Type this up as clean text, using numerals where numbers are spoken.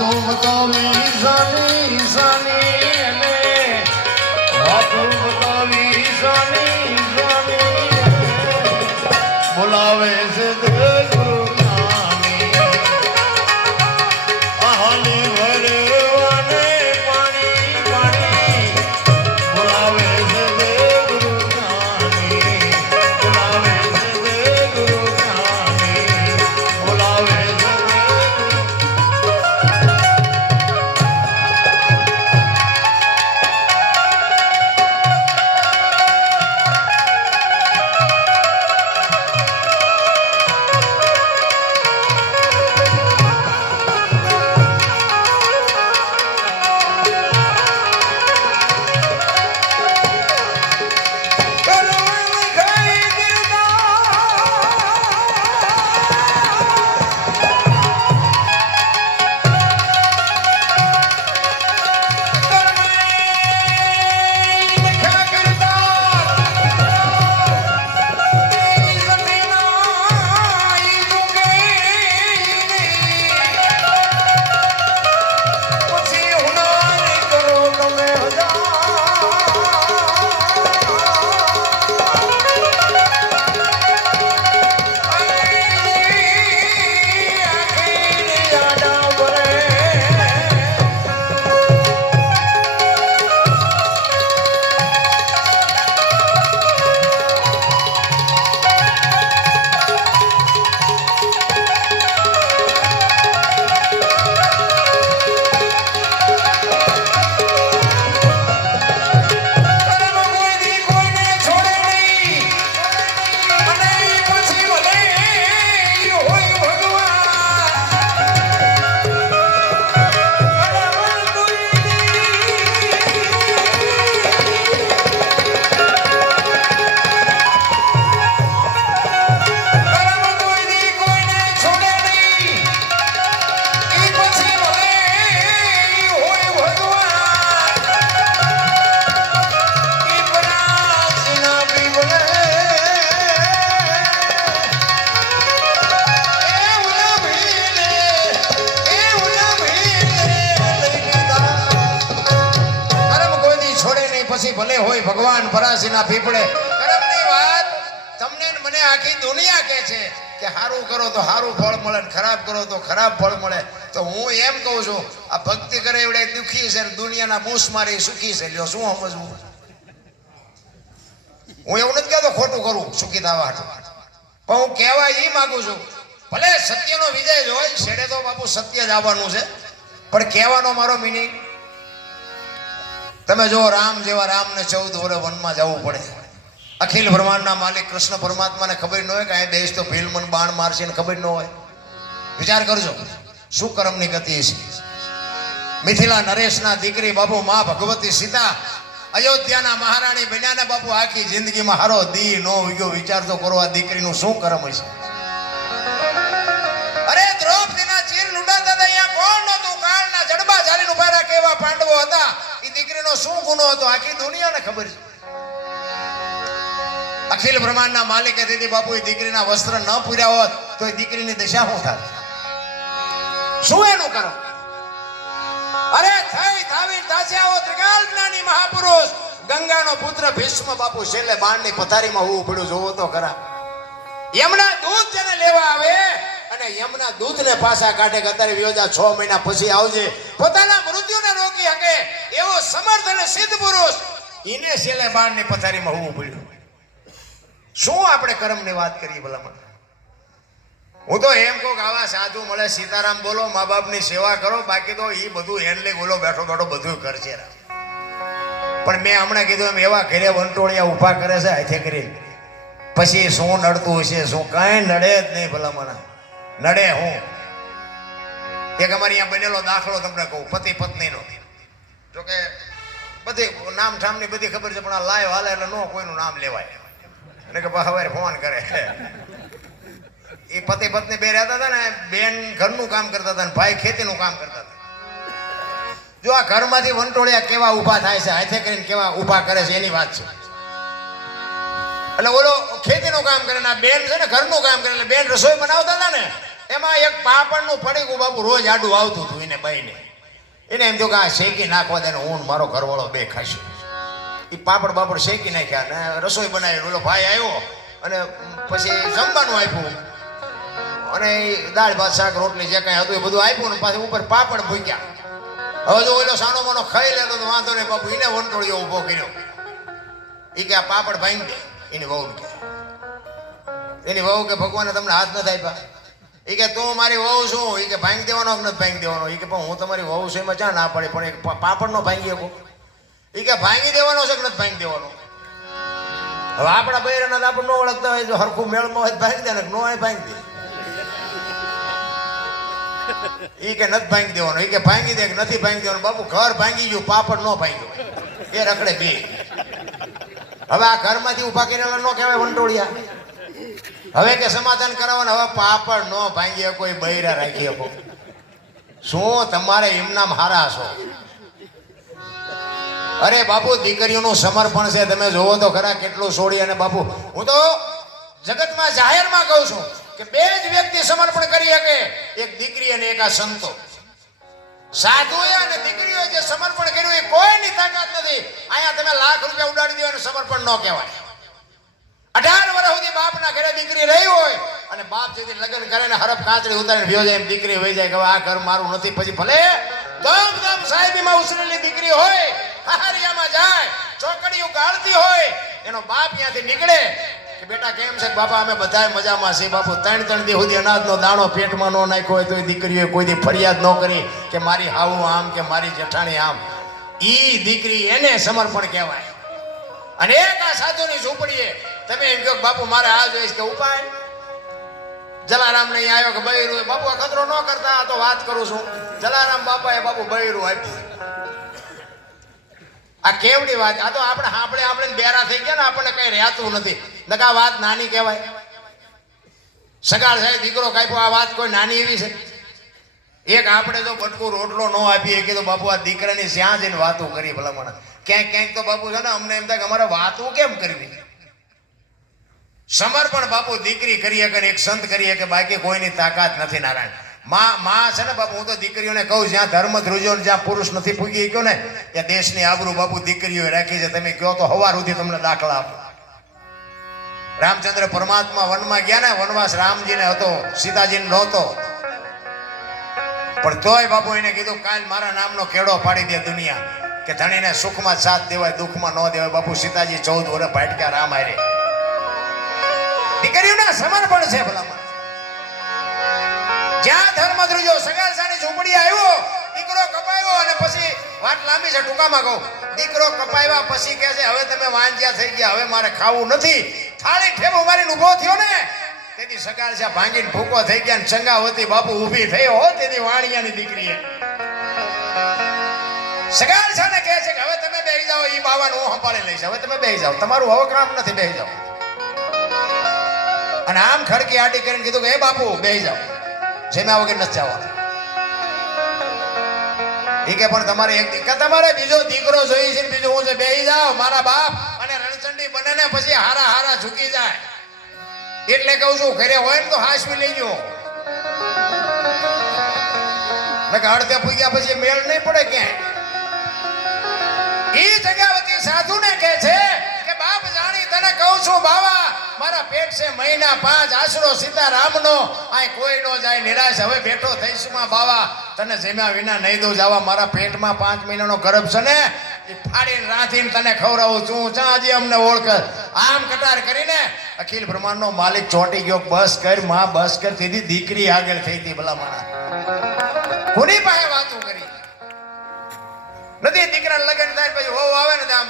વાતો બતાવી સાની સાની અને વાતો બતાવી સાની સાની બોલાવે છે ગુરુ નામી આહાલી ભરવાને પાણી પાણી બોલાવે છે ગુરુ નામી બોલાવે છે ગુરુ નામી બોલાવે છે ભલે હોય ભગવાન પરાશીના પીપળે કર્મની વાત તમને મને આખી દુનિયા કહે છે કે સારું કરો તો સારું ફળ મળે ને ખરાબ કરો તો ખરાબ ફળ મળે તો હું એમ કહું છું આ ભક્તિ કરે એવડે દુખી છે દુનિયાના બૂસ મારી સુખી છે લ્યો શું સમજવું હું એવું નથી કહેતો ખોટું કરું સુખી થવા પણ હું કહેવા એ માંગુ છું ભલે સત્યનો વિજય જ હોય છેડે તો બાપુ સત્ય જ આવવાનું છે પણ કહેવાનો મારો મિનિંગ તમે જો રામ જેવા રામને 14 વર્ષ વનમાં જવું પડે અખિલ બ્રહ્માંડના માલિક કૃષ્ણ પરમાત્માને ખબર ન હોય કે અહીં દેશ તો ભીલમન બાણ મારશે ને ખબર ન હોય વિચાર કરજો શું કર્મની ગતિ છે મિથિલા નરેશના દીકરી બાપુ માં ભગવતી સીતા અયોધ્યાના મહારાણી બન્યા ને બાપુ આખી જિંદગીમાં હારો દી નો વિગો વિચાર તો કરો આ દીકરીનું શું કર્મ હશે અરે દ્રૌપદીના ચીર લૂંટાતા હતા અહીંયા કોણ નહોતું કાળના જડબા ઝાલીને ઉભા રાખે એવા પાંડવો હતા એ દીકરીનો શું ગુનો હતો આખી દુનિયાને ખબર છે અખિલ બ્રહ્માંડના માલિકે દીદી બાપુ એ દીકરીના વસ્ત્ર ન પૂર્યા હોત તો એ દીકરીની દશા શું થાત શું એનું કરો અરે થઈ થાવી તાસ્યાઓ ત્રિકાલ જ્ઞાની મહાપુરુષ ગંગાનો પુત્ર ભીષ્મ બાપુ છેલ્લે બાણની પથારીમાં હોવું પડ્યું જોવો તો ખરા યમના દૂધ જેને લેવા આવે અને યમના દૂધને પાછા કાઢે કે અત્યારે વ્યોજા 6 મહિના પછી આવજે પોતાના મૃત્યુને રોકી શકે એવો સમર્થ અને સિદ્ધ પુરુષ ઈને છેલ્લે બાણની પથારીમાં હોવું પડ્યું શું આપણે કર્મની વાત કરીએ ભલામણ હું તો એમ કહું કે આવા સાધુ મળે સીતારામ બોલો મા બાપની સેવા કરો બાકી તો એ બધું હેન્ડલી બોલો બેઠો બેઠો બધું કરશે પણ મેં હમણાં કીધું એમ એવા ઘરે વંટોળિયા ઊભા કરે છે હાથે કરી પછી શું નડતું હશે શું કઈ નડે જ નહીં ભલામણ નડે હું એક અમારી અહીંયા બનેલો દાખલો તમને કહું પતિ પત્નીનો જોકે બધી નામ ઠામની બધી ખબર છે પણ આ લાઈવ હાલે એટલે નો કોઈનું નામ લેવાય એટલે કે હવે ફોન કરે એ પતિ પત્ની બે રહેતા હતા ને બેન ઘરનું કામ કરતા હતા ને ભાઈ ખેતીનું કામ કરતા હતા જો આ ઘરમાંથી વંટોળિયા કેવા ઊભા થાય છે હાથે કરીને કેવા ઊભા કરે છે એની વાત છે એટલે ઓલો ખેતીનું કામ કરે ને બેન છે ને ઘરનું કામ કરે એટલે બેન રસોઈ બનાવતા હતા ને એમાં એક પાપડનું પડીકું બાપુ રોજ આડું આવતું હતું એને બાઈને. એને એમ થયું કે આ શેકી નાખવા દે ને હું ને મારો ઘરવાળો બે ખાશું. એ પાપડ બાપડ શેકી નાખ્યા ને રસોઈ બનાવી. ઓલો ભાઈ આવ્યો અને પછી જમવાનું આપ્યું અને દાળ ભાત શાક રોટલી જે કાંઈ હતું એ બધું આપ્યું ને પાછું ઉપર પાપડ ભૂક્યા. હવે જો ઓલો સાનો માનો ખાઈ લેતો તો વાંધો નહીં બાપુ. એને વંટોળીઓ ઊભો કર્યો. એ કે આ પાપડ ભાંગી દે. એની વહુ કે એની વહુ કે ભગવાને તમને હાથ નથી આપ્યા. એ કે તું મારી વહુ શું? એ કે ભાંગી દેવાનો કે નથી ભાંગી દેવાનો? એ કે પણ હું તમારી વહુ છું એમાં ચા ના પડે પણ એક પાપડ નો ભાંગી શકો? એ કે ભાંગી દેવાનો છે કે નથી ભાંગી દેવાનો? હવે આપણા બૈરાના આપણે ન ઓળખતા હોય જો હરખું મેળમાં હોય ભાંગી દે ને નો હોય ભાંગી દે. એ કે નથી ભાંગી દેવાનો. એ કે ભાંગી દે કે નથી ભાંગી દેવાનો? બાપુ ઘર ભાંગી ગયું પાપડ નો ભાંગ્યો એ રખડે બે. હવે આ ઘરમાંથી ઉભા કરેલા નો કહેવાય વંટોળિયા. હવે કે સમાધાન કરાવવાનું. હવે પાપડ નો ભાંગી કોઈ બૈરા રાખી શકો? શું તમારે એમનામ હારા છો? અરે બાપુ દીકરીઓનું સમર્પણ છે. તમે જોવો તો ખરા કેટલું છોડી. અને બાપુ હું તો જગતમાં જાહેરમાં કહું છું કે બે જ વ્યક્તિ સમર્પણ કરી શકે, એક દીકરી અને એક આ સંતો. સાધુએ અને દીકરીઓએ જે સમર્પણ કર્યું એ કોઈની તાકાત નથી. અહીંયા તમે લાખ રૂપિયા ઉડાડી દો અને સમર્પણ ન કહેવાય. 18 વર્ષ સુધી બાપના ઘરે દીકરી રહી હોય અને બાપ જેથી લગ્ન કરે ને હરફ કાચડી ઉતારીને ભ્યો જાય એમ દીકરી વહી જાય કે આ ઘર મારું નથી. પછી ભલે દમ સાહેબીમાં ઉછરેલી દીકરી હોય, હારિયામાં જાય, ચોકડીઓ ગાળતી હોય, એનો બાપ ત્યાંથી નીકળે કે બેટા કેમ છે? બાપા અમે બધા મજામાં છીએ બાપુ. 3 દી સુધી અનાજનો દાણો પેટમાં ન નાખ્યો હોય તો એ દીકરીઓએ કોઈ દી ફરિયાદ ન કરી કે મારી હાવું આમ કે મારી જેઠાણી આમ. ઈ દીકરી એને સમર્પણ કહેવાય. અને એક આ સાધુની ઝૂંપડીએ તમે એમ કહો બાપુ મારે આ જોઈશ કે ઉપાય જલારામ નહીં આવ્યો કે બૈરું. બાપુ અખતરો ન કરતા તો વાત કરું છું. જલારામ બાપાએ બાપુ બૈરું આપ્યું. આ કેવડી વાત. આ તો આપણે બેરા થઈ ગયા ને આપણને કઈ રહેતું નથી. નકા વાત નાની કહેવાય. સગાળ સાહેબ દીકરો કાપ્યો આ વાત કોઈ નાની એવી છે? એક આપણે તો બટકું રોટલો ન આપીએ કે તો બાપુ આ દીકરાની શ્યાં જઈને વાતો કરી ભલામણ. ક્યાંક તો બાપુ છે ને અમને એમ થાય કે અમારે વાતો કેમ કરવી? સમર્પણ બાપુ દીકરી કરી શકે, એક સંત કરી શકે, બાકી કોઈની તાકાત નથી. નારાયણ માં છે ને બાપુ. હું તો દીકરીઓને કહું જ્યાં ધર્મ ધ્રુજો જ્યાં પુરુષ નથી પૂગી ગયો ને ત્યાં દેશની આબરૂ બાપુ દીકરીઓએ રાખી છે. તમે કહો તો હવાર સુધી તમને દાખલા આપો. રામચંદ્ર પરમાત્મા વનમાં ગયા ને વનવાસ રામજીને હતો, સીતાજીને નહોતો. પણ તોય બાપુ એને કીધું કાલ મારા નામનો કેડો પાડી દે દુનિયા કે ધણીને સુખમાં સાથ દેવાય દુઃખમાં ન દેવાય. બાપુ સીતાજી 14 વર્ષ ભાટક્યા રામ હારે. દીકરીઓના સમર્પણ છે ભલામણ. જ્યાં ધર્મ ધ્રુજો સગાસાની ઝૂંપડી આવ્યો, દીકરો કપાયો અને પછી વાત લાંબી છે ટૂંકામાં કહું. દીકરો કપાવ્યા પછી કહે છે હવે તમે વાંજ્યા થઈ ગયા, હવે મારે ખાવું નથી. થાળી ઠેબો મારીને ઊભો થયો ને તેથી સગાસા ભાંગીને ભૂકો થઈ ગયા ને ચંગાવતી બાપુ ઊભી થઈ હો તેથી વાણિયાની દીકરીએ સગાસાને કહે છે કે હવે તમે બેસી જાઓ, ઈ બાવાનું હું સંભાળી લઈશ, હવે તમે બેસી જાઓ, તમારું હવે કામ નથી, બેસી જાઓ. અને આમ ખડકી આટી કરીને કીધું કે હે બાપુ બેસી જાઓ, જેમ્યા વગર નથી જવાનું. એ કે પણ તમારે તમારે બીજો દીકરો જોઈ છે, બીજું હું છે, બેસી જાઓ. મારા બાપ અને રણચંડી બને ને પછી હારા ઝૂકી જાય એટલે કહું છું ઘરે હોય ને તો હાસવી લઈ ગયો. અડધે પૂગ્યા પછી મેળ નહીં પડે ક્યાંય. ઈ જગાવતી સાધુને કહે છે કે બાપ જાણી તને કહું છું બાવા, મારા પેટ છે મહિના 5 આશરો સીતારામનો, આ કોઈ નો જાય નિરાશ. હવે બેઠો થઈશું માં બાવા, તને જમ્યા વિના નહીં દઉં જવા. મારા પેટમાં 5 મહિનાનો ગર્ભ છે ને એ ફાડીને રાંધીને તને ખવડાવું છું. ચાજી અમને ઓળખ. આમ કટાર કરીને અખિલ બ્રહ્માંડનો માલિક ચોંટી ગયો. બસ કર માં, બસ કર. તેથી દીકરી આગળ થઈ હતી. ભલા માણા કોની પાસે વાતો કરી નથી. દીકરા લગ્ન થાય પછી વહુ આવે ને આમ